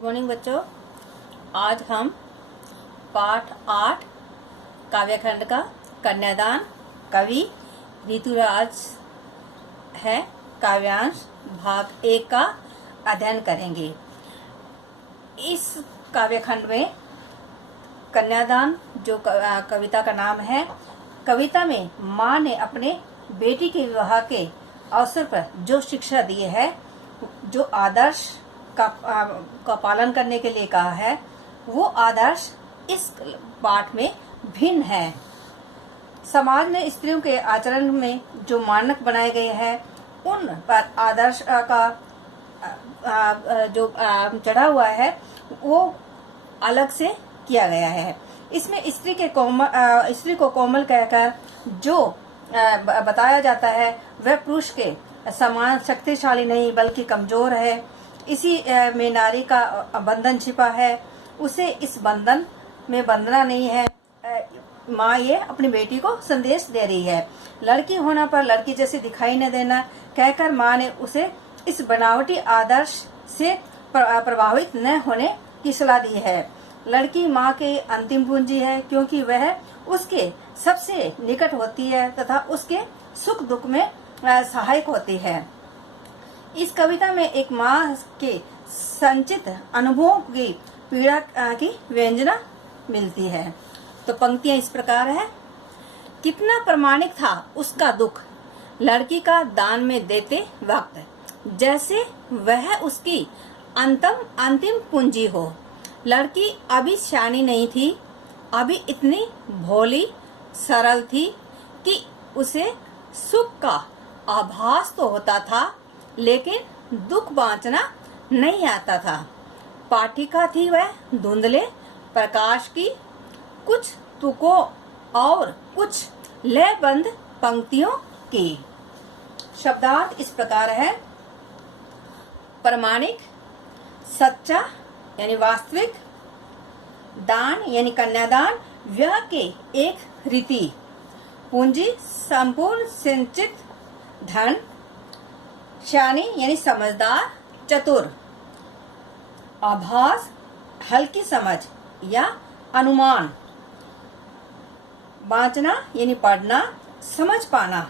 Good morning बच्चों। आज हम पाठ 8 काव्यखंड का कन्यादान कवि ऋतुराज है काव्यांश भाग 1 का अध्ययन करेंगे। इस काव्यखंड में कन्यादान जो कविता का नाम है, कविता में माँ ने अपने बेटी के विवाह के अवसर पर जो शिक्षा दी है, जो आदर्श का पालन करने के लिए कहा है, वो आदर्श इस पाठ में भिन्न है। समाज में स्त्रियों के आचरण में जो मानक बनाए गए हैं, उन पर आदर्श का जो चढ़ा हुआ है वो अलग से किया गया है। इसमें स्त्री को कोमल कहकर जो बताया जाता है, वह पुरुष के समान शक्तिशाली नहीं बल्कि कमजोर है। इसी में नारी का बंधन छिपा है, उसे इस बंधन में बंधना नहीं है। माँ ये अपनी बेटी को संदेश दे रही है। लड़की होना पर लड़की जैसे दिखाई न देना कहकर माँ ने उसे इस बनावटी आदर्श से प्रभावित न होने की सलाह दी है। लड़की माँ के अंतिम पूंजी है, क्योंकि वह उसके सबसे निकट होती है तथा उसके सुख दुख में सहायक होती है। इस कविता में एक माँ के संचित अनुभवों की पीड़ा की व्यंजना मिलती है। तो पंक्तियां इस प्रकार है। कितना प्रामाणिक था उसका दुख लड़की का दान में देते वक्त, जैसे वह उसकी अंतिम पूंजी हो। लड़की अभी सियानी नहीं थी, अभी इतनी भोली सरल थी कि उसे सुख का आभास तो होता था, लेकिन दुख बांचना नहीं आता था। पाठिका थी वह धुंधले प्रकाश की, कुछ तुकों और कुछ लयबंद पंक्तियों की। शब्दार्थ इस प्रकार है। प्रामाणिक, सच्चा यानी वास्तविक, दान यानी कन्यादान विवाह के एक रीति, पूंजी संपूर्ण संचित धन, सियानी यानी समझदार चतुर, आभास हल्की समझ या अनुमान, बांचना यानी पढ़ना समझ पाना,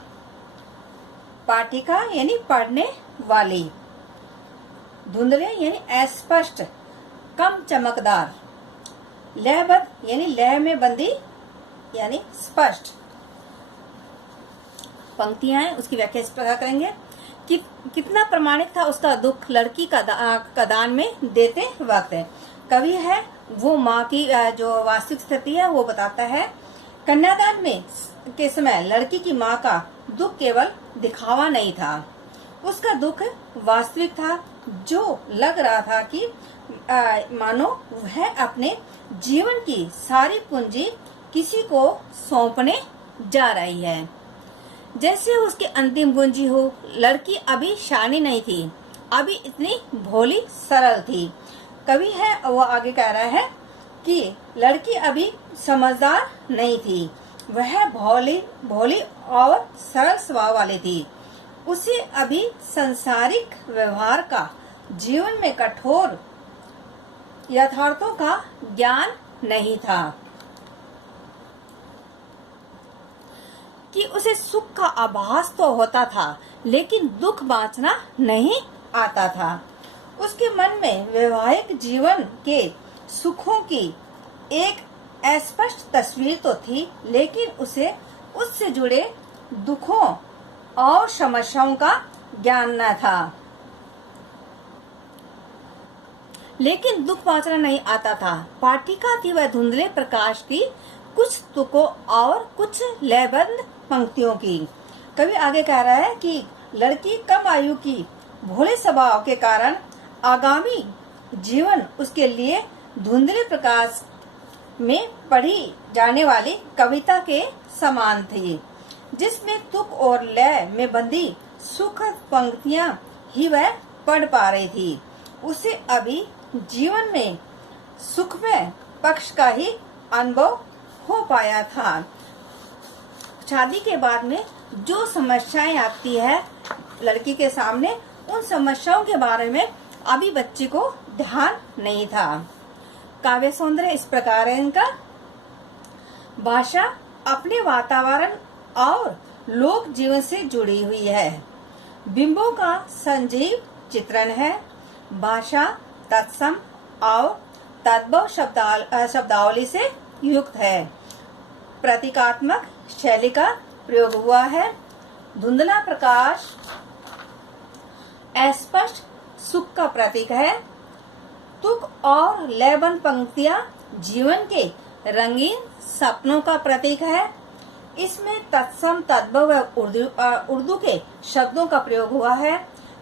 पाठिका यानी पढ़ने वाली, धुंधले यानी अस्पष्ट कम चमकदार, लयबद्ध यानी लय में बंदी यानी स्पष्ट। पंक्तियां हैं, उसकी व्याख्या इस प्रकार करेंगे कि कितना प्रामाणिक था उसका दुख लड़की का दान में देते वक्त। कवि है वो माँ की जो वास्तविक स्थिति है वो बताता है। कन्यादान में के समय लड़की की माँ का दुख केवल दिखावा नहीं था, उसका दुख वास्तविक था। जो लग रहा था कि मानो वह अपने जीवन की सारी पूंजी किसी को सौंपने जा रही है, जैसे उसकी अंतिम पूंजी हो। लड़की अभी सियानी नहीं थी, अभी इतनी भोली सरल थी। कवि है वो आगे कह रहा है कि लड़की अभी समझदार नहीं थी, वह भोली और सरल स्वभाव वाली थी। उसे अभी संसारिक व्यवहार का, जीवन में कठोर यथार्थों का ज्ञान नहीं था कि उसे सुख का आभास तो होता था, लेकिन दुख बांचना नहीं आता था। उसके मन में वैवाहिक जीवन के सुखों की एक अस्पष्ट तस्वीर तो थी, लेकिन उसे उससे जुड़े दुखों और समस्याओं का ज्ञान न था। लेकिन दुख बांचना नहीं आता था। पाठिका थी वह धुंधले प्रकाश की, कुछ तुकों और कुछ लयबंद पंक्तियों की। कवि आगे कह रहा है कि लड़की कम आयु की भोले स्वभाव के कारण आगामी जीवन उसके लिए धुंधले प्रकाश में पढ़ी जाने वाली कविता के समान थी, जिसमें तुक और लय में बंधी सुखद पंक्तियां ही वह पढ़ पा रही थी। उसे अभी जीवन में सुखमय पक्ष का ही अनुभव हो पाया था। शादी के बाद में जो समस्याएं आती है लड़की के सामने, उन समस्याओं के बारे में अभी बच्ची को ध्यान नहीं था। काव्य सौंदर्य इस प्रकार है इनका। भाषा अपने वातावरण और लोक जीवन से जुड़ी हुई है। बिंबों का संजीव चित्रण है। भाषा तत्सम और तद्भव शब्दावली से युक्त है। प्रतीकात्मक शैली का प्रयोग हुआ है। धुंधला प्रकाश अस्पष्ट सुख का प्रतीक है। तुक और लयबंद पंक्तियां जीवन के रंगीन सपनों का प्रतीक है। इसमें तत्सम तद्भव उर्दू के शब्दों का प्रयोग हुआ है।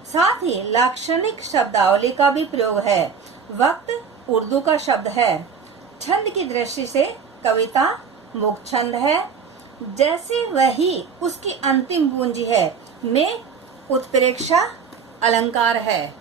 साथ ही लाक्षणिक शब्दावली का भी प्रयोग है। वक्त उर्दू का शब्द है। छंद की दृष्टि से कविता मुक्त छंद है। जैसे वही उसकी अंतिम पूंजी है में उत्प्रेक्षा अलंकार है।